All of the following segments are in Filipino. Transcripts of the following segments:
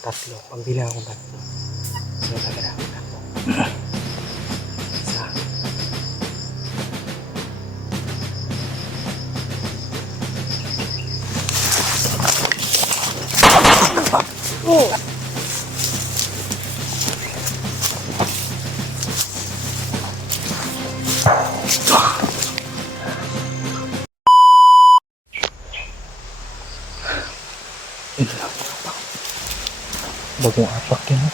Tatlo. Pagbilang akong tatlo. So, talaga akong tatlo. Isa. Oh! Ito lang. Bagong apak yan.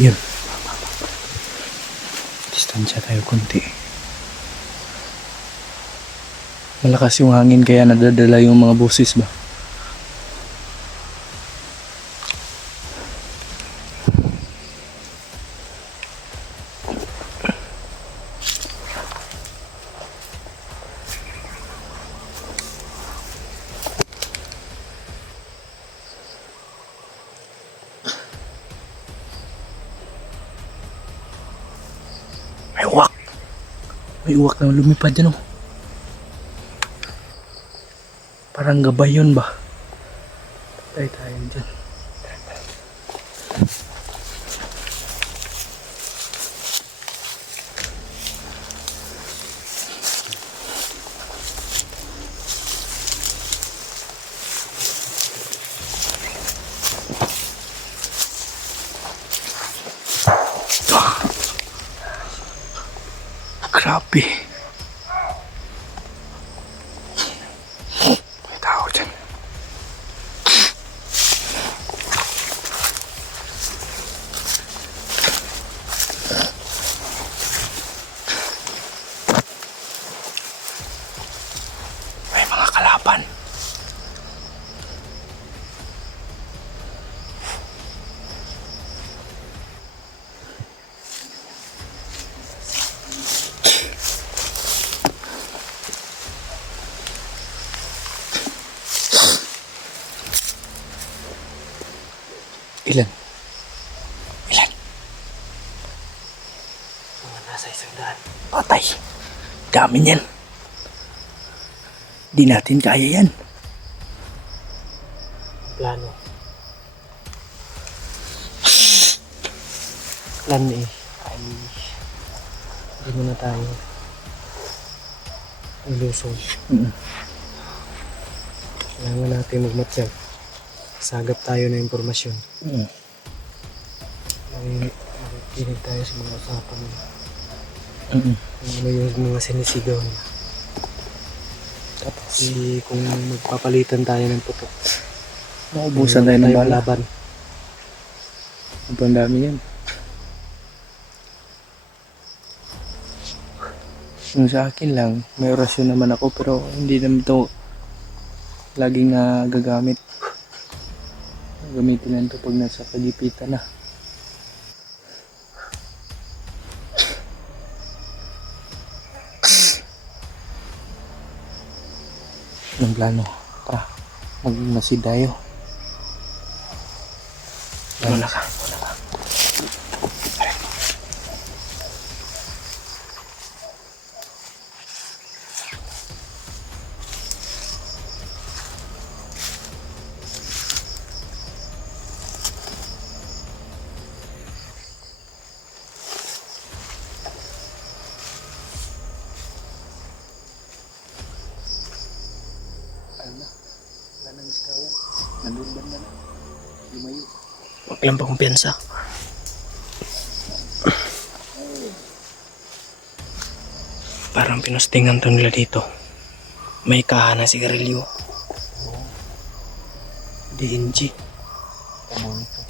Yun. Distansya tayo konti. Malakas yung hangin kaya nadadala yung mga busis ba? May uwak! May uwak na lumipad dyan oh. Parang gabay yun ba? Patay tayo dyan. Grabe. May tao dyan. May mga kalaban. Ilan? Ilan? Mga nasa 100. Patay. Dami niyan. Di natin kaya yan. Plano. Plan eh. Ay. Hindi muna tayo. Ang lusong. Kailangan natin magmatsyag. Sagap tayo na impormasyon. Makikinig tayo sa mga usapan niya. Ano yung mga sinisigaw niya. Tapos kung magpapalitan tayo ng putok, Naubusan tayo ng bala. laban. Ang dami yan. Yung sa akin lang, may orasyon naman ako pero hindi naman ito laging nagagamit. Gamitin lang ito pag nasa kagipitan na. Ang plano, tara, mag-masid tayo. Wala ka. Ano na, wala nang iskaw. Nandun ba na? Lumayo. Huwag lang pa kumpiyansa. Parang pinustingan to nila dito. May kaha na sigarilyo. DNG. Tama ito.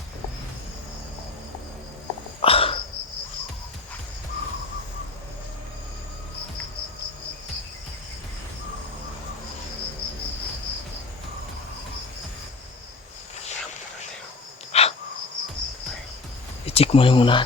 I-check mo yung unahan.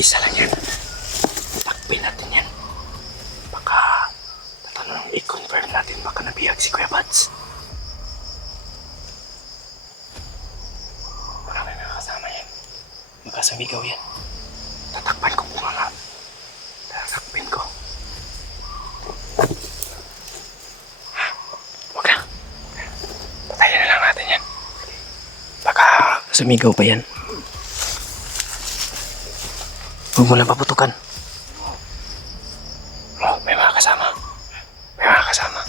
isa lang yan. Takpin natin yan. Baka, tatanong, i-confirm natin baka nabihag si Kuya Buds. Baka may mga kasama yan. Baka sumigaw yan. Tatakpan ko po nga. Tatakpin ko. Huwag na. Patayin na lang natin yan. Baka sumigaw pa yan. Huwag mo lang paputukan. Oh, may mga kasama. May mga kasama.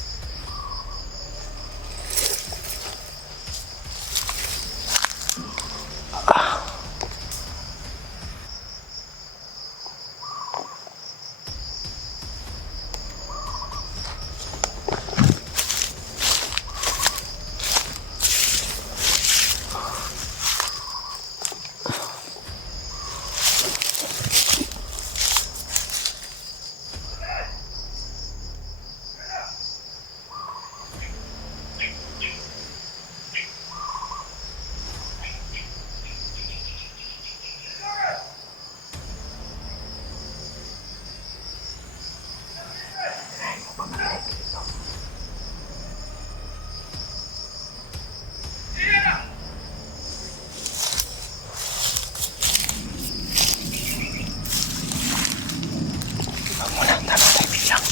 Huwag mo na, tabi lang.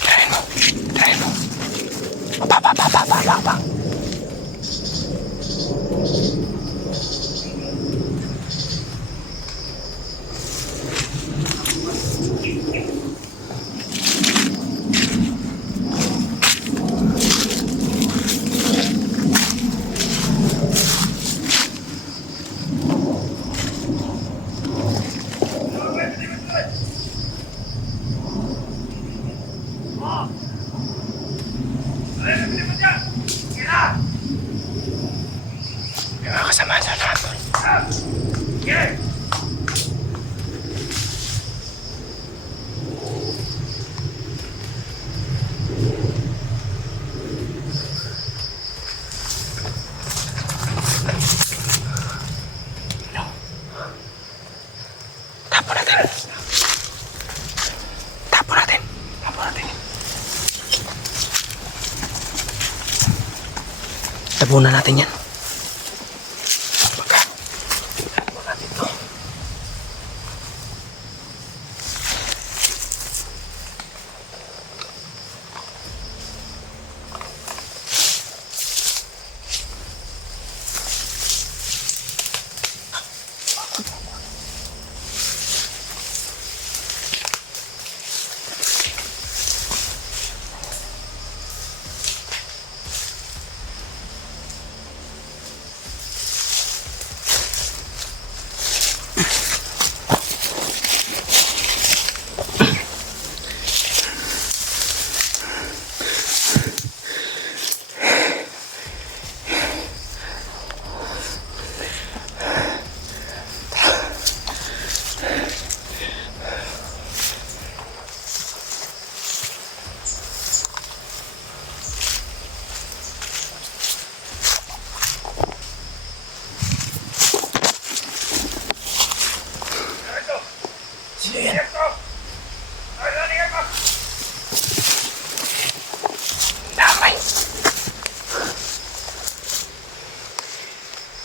Tirahin mo. Tirahin mo. Papa. May mga kasama sa natin. Tapo natin. Tapo natin. Tapo natin. Tapunan natin yan. Baka. Tapo natin to. Damay.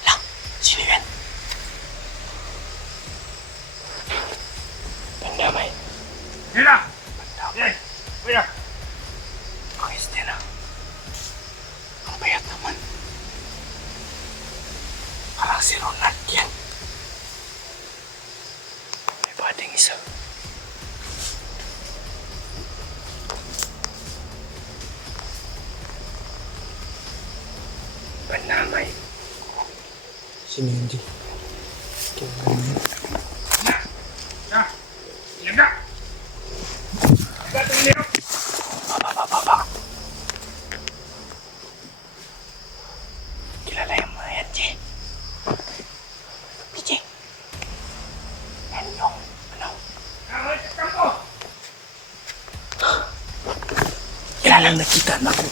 Lang, sino yan? Pandamay. Mira, Pandamay. mira. Ang Estela. Ang payat naman. Parang si Ronald yan. May bading isa. Pandamay. Sino yun, G? Kailangan mo. Ilan na? Gatong nilo. Baba. Kilala yung mga yan, Che. Che. Yan yung, Kahit sa kampo. kilalang nakita na ko.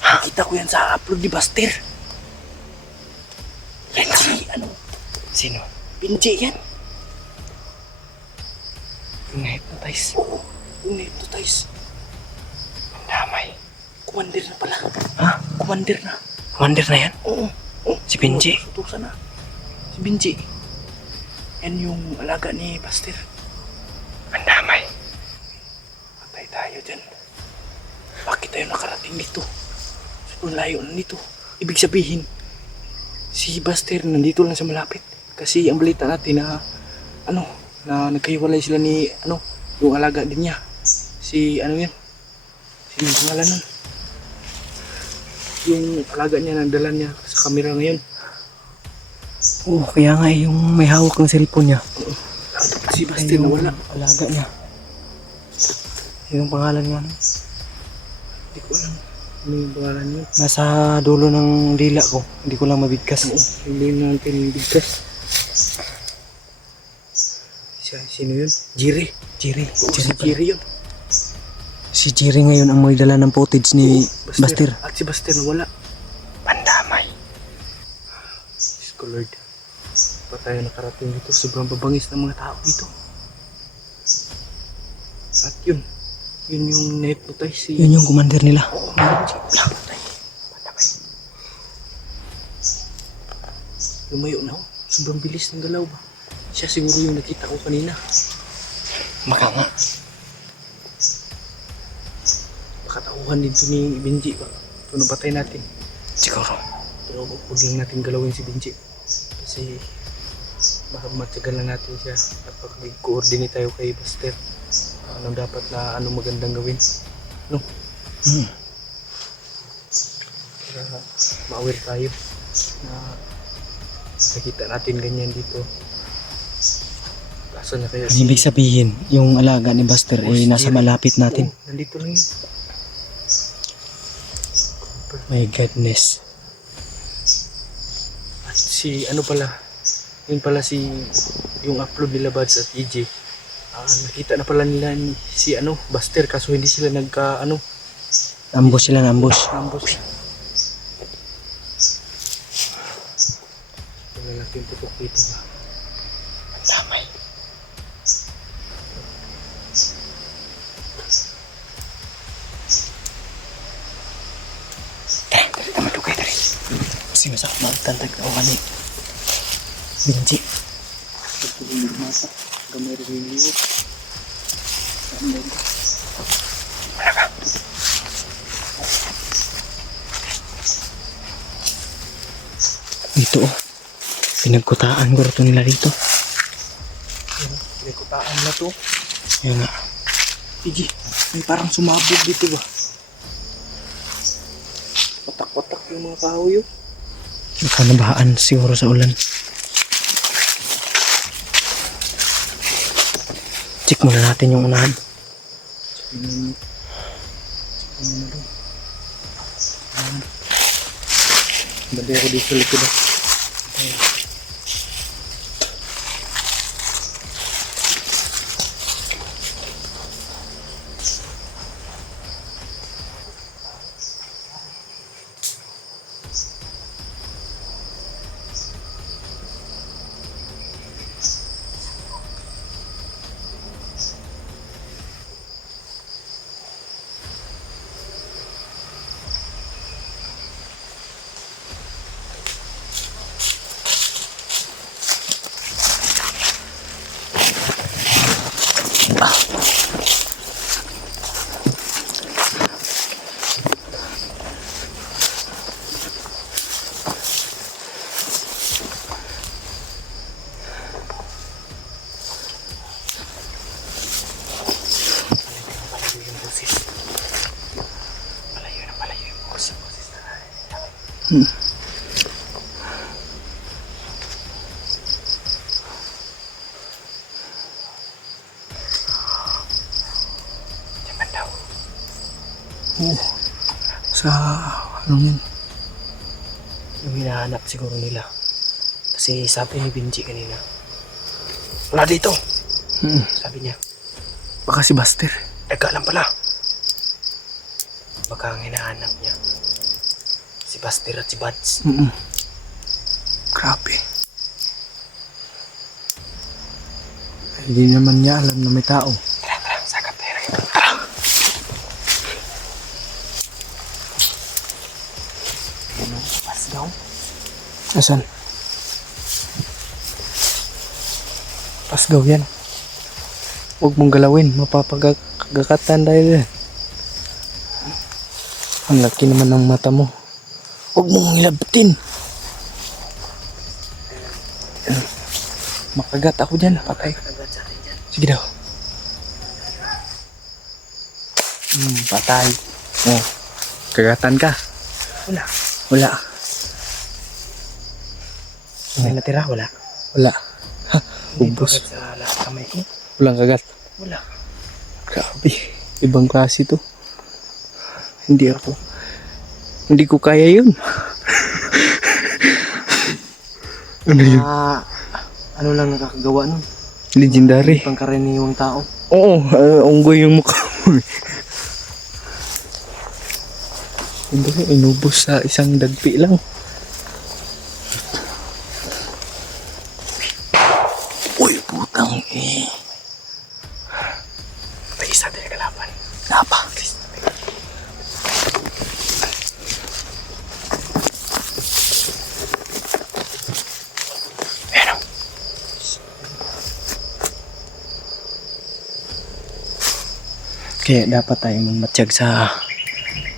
Nakita ko yan sa upload ni Buster. Yan si, Sino? Pinje yan. na-hypnotize. Oo, yung na-hypnotize. Ang damay. Commander na pala. Ha? Commander na. Commander na yan? Oo. Si Benji. Utusan na. Si Benji. Yan yung alaga ni Buster. Ang damay. Patay tayo dyan. Bakit tayo nakarating dito? Sobrang layo na dito. Ibig sabihin, si Buster nandito lang sa malapit. Kasi ang balita natin na na nagkahiwalay sila ni yung alaga din niya. Si yun? Si pangalan nun? Yung alaga niya nagdala niya sa camera ngayon. Oo, kaya nga yung may hawak ng cellphone niya. Si Buster nawala. Alaga niya. Yung pangalan nga nun? Hindi ko alam. Ano yung pangalan niya? Nasa dulo ng dila ko. Hindi ko lang mabigkas. Hindi natin yung bigkas. Sino yun? Jiri. Jiri. Si Jiri yun. Si Jiri ngayon ang may dala ng footage ni Buster. At si Buster nawala. Pandamay. Diyos ko Lord. Pa tayo nakarating dito. Sobrang babangis ng mga tao dito. At yun. Yun yung na-hypnotize si... Yun yung commander nila. Oo, Pandamay. Lumayo na ako. Sobrang bilis ng galaw ba? Siya siguro yung nakita ko kanina. Maka nga. Makatauhan din to ni Benji ba? Ito napatay natin. Siguro. Pero huwag lang natin galawin si Benji. Kasi baka matyagal lang natin siya. At pag mag-coordinate tayo kay Buster, anong dapat na magandang gawin. No? Para ma-aware tayo na nakita natin ganyan dito. Kaso na kaya Ang ibig sabihin, yung alaga ni Buster ay nasa malapit natin. Oo, nandito lang yun. My goodness. At si yun pala si yung upload nila Buds at EJ. Nakita na pala nila si Buster kaso hindi sila Ambush sila na ambush. ambush. Lalaking putok dito ba? Ang damay. Dari naman dugay dari. Kasi masakit magtantag na uwan ni Benji. Ito yung mata. Gamay rin yung liwag. Wala ba? Dito oh. Pinagkutaan ko ito nila dito. Pinagkutaan na to. Yan nga. EJ, may parang sumabog dito ba? Patak-patak yung mga kahoy yun. Baka nabahaan siguro sa ulan. Check muna natin yung unahan. Bali ako dito likod ah. Sa anong yun? Yung hinahanap siguro nila. Kasi sabi ni Benji kanina, wala dito. Sabi niya. Baka si Buster. Daga lang pala. Baka ang hinahanap niya si Buster at si Buds. Grabe. Hindi naman niya alam na may tao. Tara, tara. Daw? Asan? Pasgaw yan. Huwag mong galawin. Mapapagakatan dahil. Ang laki naman ng mata mo. Huwag mong hilabatin. Makagat ako dyan. Patay. Sige daw. Patay. Oh. Kagatan ka. Wala. Wala. May natira, wala. Wala. Ha, Dito ubos. agad sa lahat kamay ko. Walang kagat. Wala. Grabe. Ibang klase to. Hindi ko kaya yun. Ano yun? Ano lang nakakagawa nun? Legendary. Pangkaraniwang tao. Oo, unggoy yung mukha mo. Hindi, inubos sa isang dagpi lang. Uy, putang eh. May isa tayo kalaban. Napa. Ayan o. Kaya dapat tayo mamatsyag sa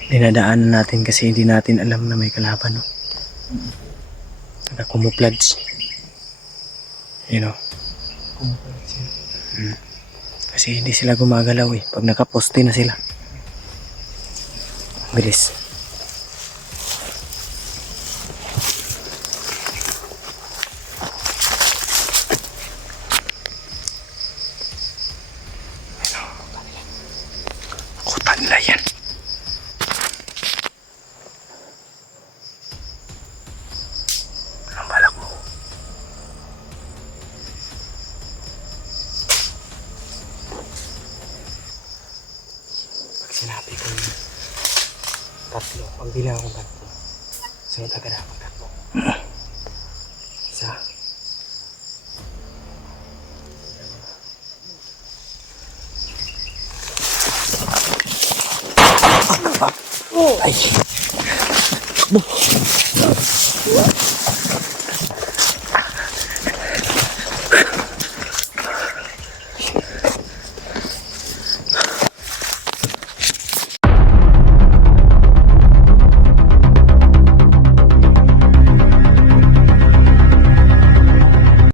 dinadaanan natin kasi hindi natin alam na may kalaban, no? Naka-camouflage. You know? Kasi hindi sila gumagalaw eh. Pag nakaposte na sila. Bilis. Kutan nila yan. Anong balak mo? Pag sinabi ko yung tatlo, pag bilang akong tatlo, sunod agad akong tatlo. Isa. Ay.